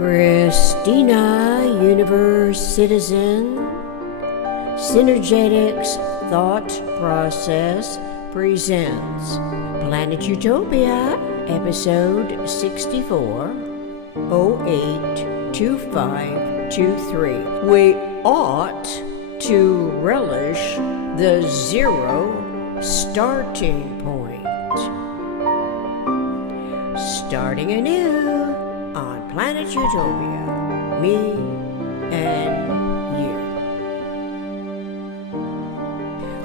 Christina, Universe Citizen, Synergetics Thought Process presents Planet Utopia, Episode 64, 082523. We ought to relish the zero starting point. Starting anew on Planet Utopia, me and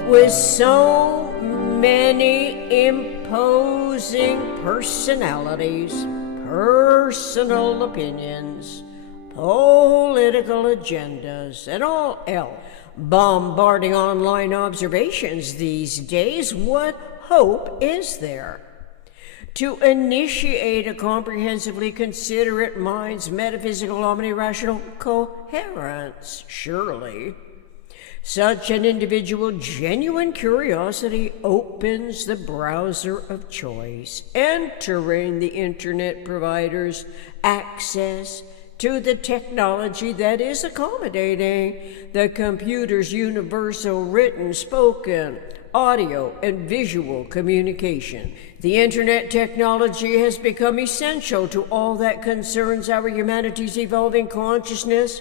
you. With so many imposing personalities, personal opinions, political agendas, and all else bombarding online observations these days, what hope is there to initiate a comprehensively considerate mind's metaphysical omnirational coherence? Surely such an individual genuine curiosity opens the browser of choice, entering the internet provider's access to the technology that is accommodating the computer's universal written, spoken, audio, and visual communication. The internet technology has become essential to all that concerns our humanity's evolving consciousness,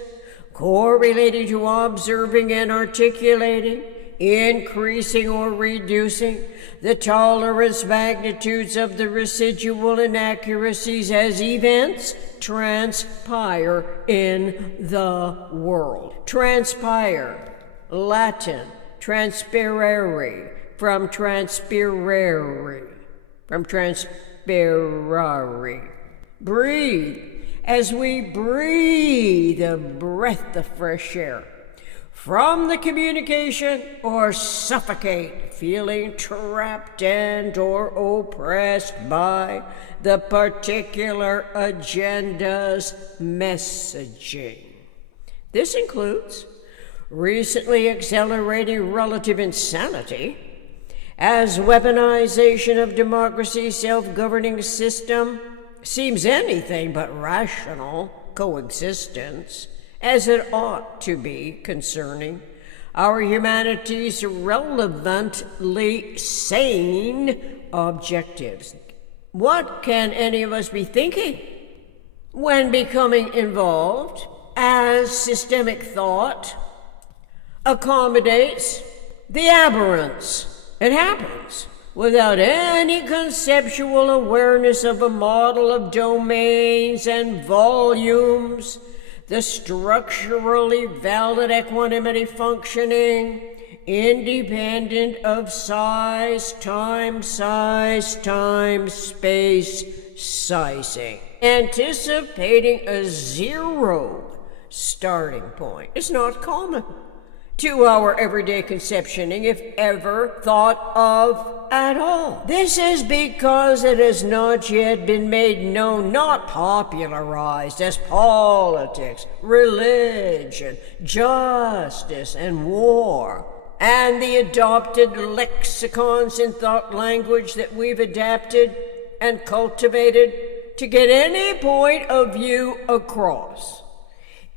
correlating to observing and articulating, increasing or reducing the tolerance magnitudes of the residual inaccuracies as events transpire in the world. Transpire, Latin, transpirare, from transpirare. Breathe. As we breathe a breath of fresh air from the communication, or suffocate, feeling trapped and or oppressed by the particular agenda's messaging. This includes recently accelerating relative insanity as weaponization of democracy's self-governing system seems anything but rational coexistence, as it ought to be concerning our humanity's relevantly sane objectives. What can any of us be thinking when becoming involved as systemic thought accommodates the aberrance? It happens without any conceptual awareness of a model of domains and volumes, the structurally valid equanimity functioning independent of size times space sizing, anticipating a zero starting point. It's not common to our everyday conceptioning, if ever thought of at all. This is because it has not yet been made known, not popularized, as politics, religion, justice, and war, and the adopted lexicons and thought language that we've adapted and cultivated to get any point of view across.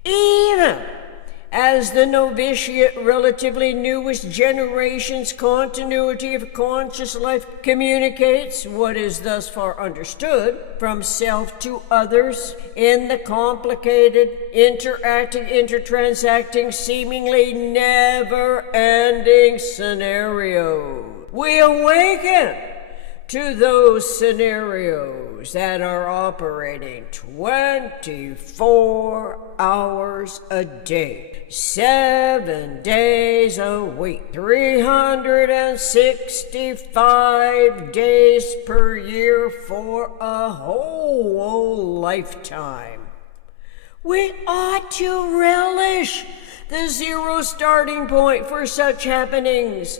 Even as the novitiate, relatively newest generation's continuity of conscious life communicates what is thus far understood from self to others in the complicated, interacting, intertransacting, seemingly never-ending scenario, we awaken to those scenarios that are operating 24 hours a day, 7 days a week, 365 days per year for a whole lifetime. We ought to relish the zero starting point for such happenings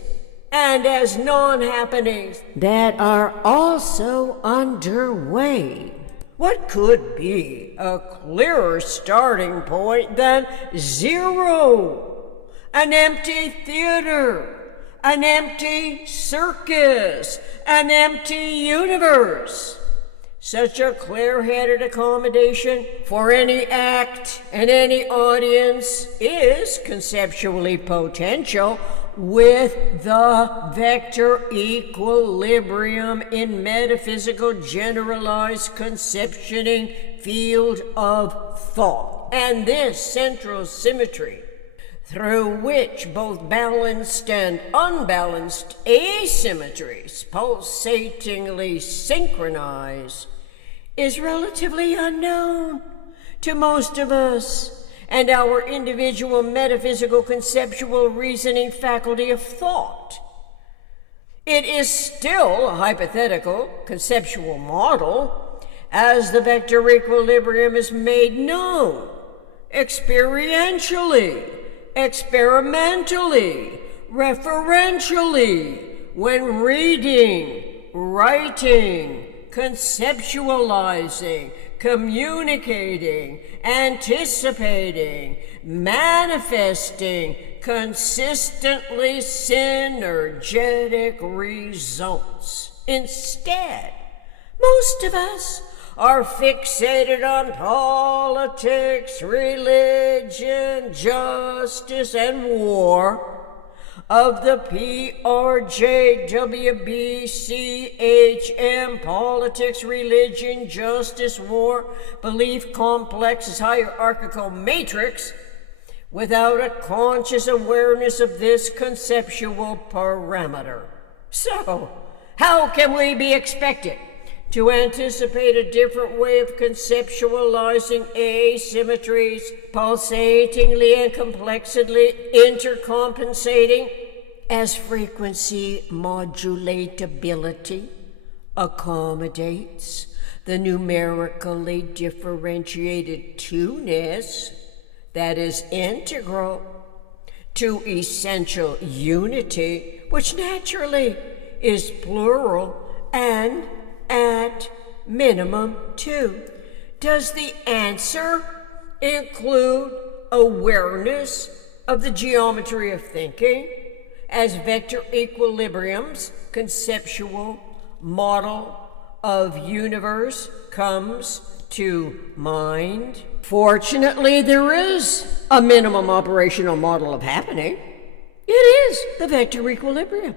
and as non-happenings that are also underway. What could be a clearer starting point than zero? An empty theater, an empty circus, an empty universe. Such a clear-headed accommodation for any act and any audience is conceptually potential with the vector equilibrium in metaphysical generalized conceptioning field of thought. And this central symmetry, through which both balanced and unbalanced asymmetries pulsatingly synchronize, is relatively unknown to most of us and our individual metaphysical conceptual reasoning faculty of thought. It is still a hypothetical conceptual model as the vector equilibrium is made known experientially, experimentally, referentially, when reading, writing, conceptualizing, communicating, anticipating, manifesting consistently synergetic results. Instead, most of us are fixated on politics, religion, justice, and war of the PRJWBCHM, politics, religion, justice, war, belief complexes, hierarchical matrix, without a conscious awareness of this conceptual parameter. So, how can we be expected to anticipate a different way of conceptualizing asymmetries, pulsatingly and complexly intercompensating, as frequency modulatability accommodates the numerically differentiated two-ness that is integral to essential unity, which naturally is plural and at minimum two? Does the answer include awareness of the geometry of thinking as vector equilibrium's conceptual model of universe comes to mind? Fortunately, there is a minimum operational model of happening. It is the vector equilibrium.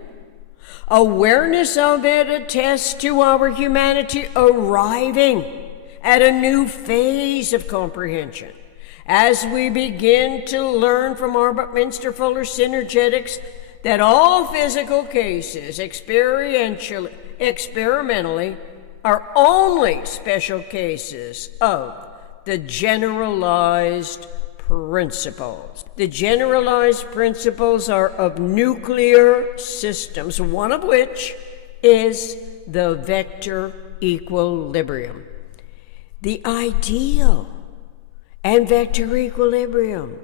Awareness of it attests to our humanity arriving at a new phase of comprehension as we begin to learn from Arbuthnot Fuller synergetics that all physical cases experimentally are only special cases of the generalized principles. The generalized principles are of nuclear systems, one of which is the vector equilibrium. The ideal and vector equilibrium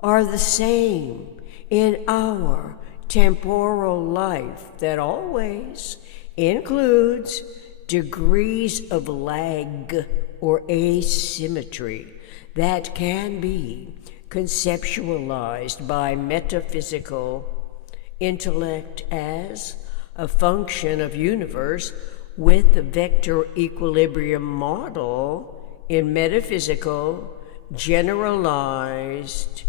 are the same in our temporal life that always includes degrees of lag or asymmetry that can be conceptualized by metaphysical intellect as a function of universe with the vector equilibrium model in metaphysical generalized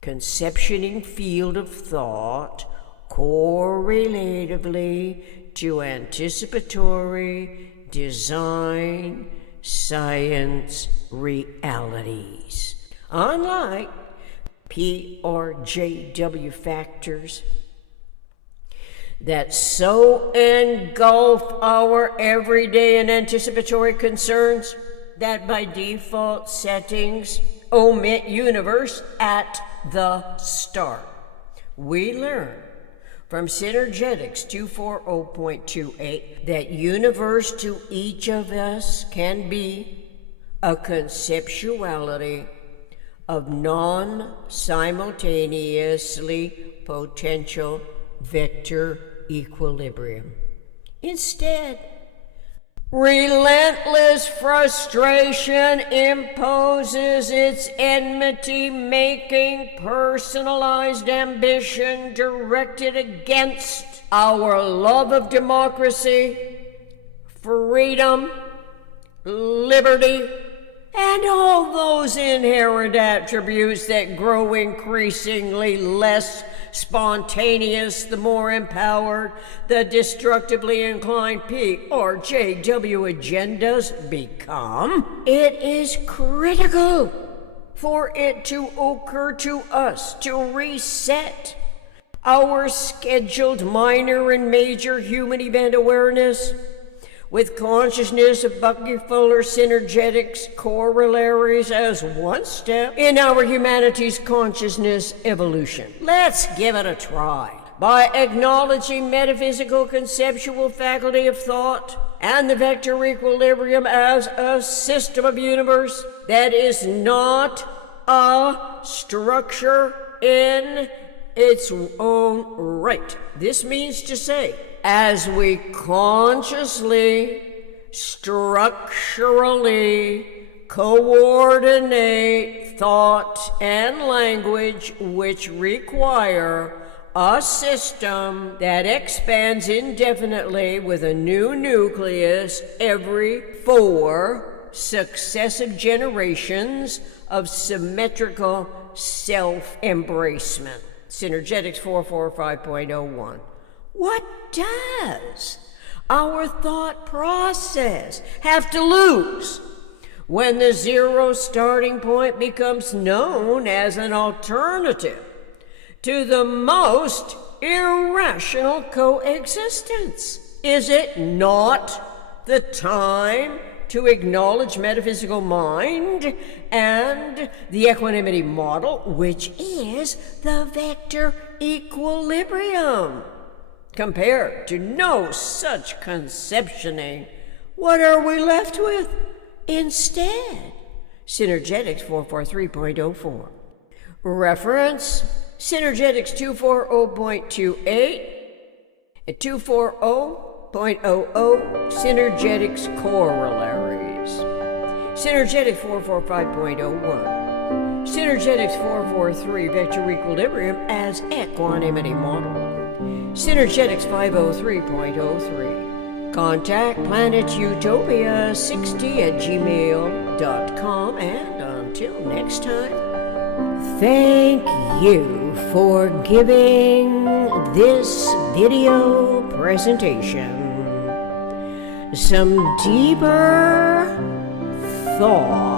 conceptioning field of thought correlatively to anticipatory design science realities. Unlike PRJW factors that so engulf our everyday and anticipatory concerns that by default settings omit universe at the start. We learn from Synergetics 240.28 that universe to each of us can be a conceptuality of non-simultaneously potential vector equilibrium. Instead, relentless frustration imposes its enmity-making personalized ambition directed against our love of democracy, freedom, liberty, and all those inherent attributes that grow increasingly less spontaneous the more empowered the destructively inclined P or JW agendas become, it is critical for it to occur to us to reset our scheduled minor and major human event awareness with consciousness of Bucky-Fuller synergetics corollaries as one step in our humanity's consciousness evolution. Let's give it a try. By acknowledging metaphysical conceptual faculty of thought and the vector equilibrium as a system of universe that is not a structure in its own right. This means to say, as we consciously, structurally coordinate thought and language which require a system that expands indefinitely with a new nucleus every 4 successive generations of symmetrical self-embracement. Synergetics 445.01. What does our thought process have to lose when the zero starting point becomes known as an alternative to the most irrational coexistence? Is it not the time to acknowledge metaphysical mind and the equanimity model, which is the vector equilibrium? Compared to no such conceptioning, what are we left with instead? Synergetics 443.04. Reference Synergetics 240.28 and 240.00 Synergetics corollaries. Synergetics 445.01. Synergetics 443 vector equilibrium as equanimity model. Synergetics 503.03. Contact Planet Utopia 60@gmail.com, and until next time, thank you for giving this video presentation some deeper thought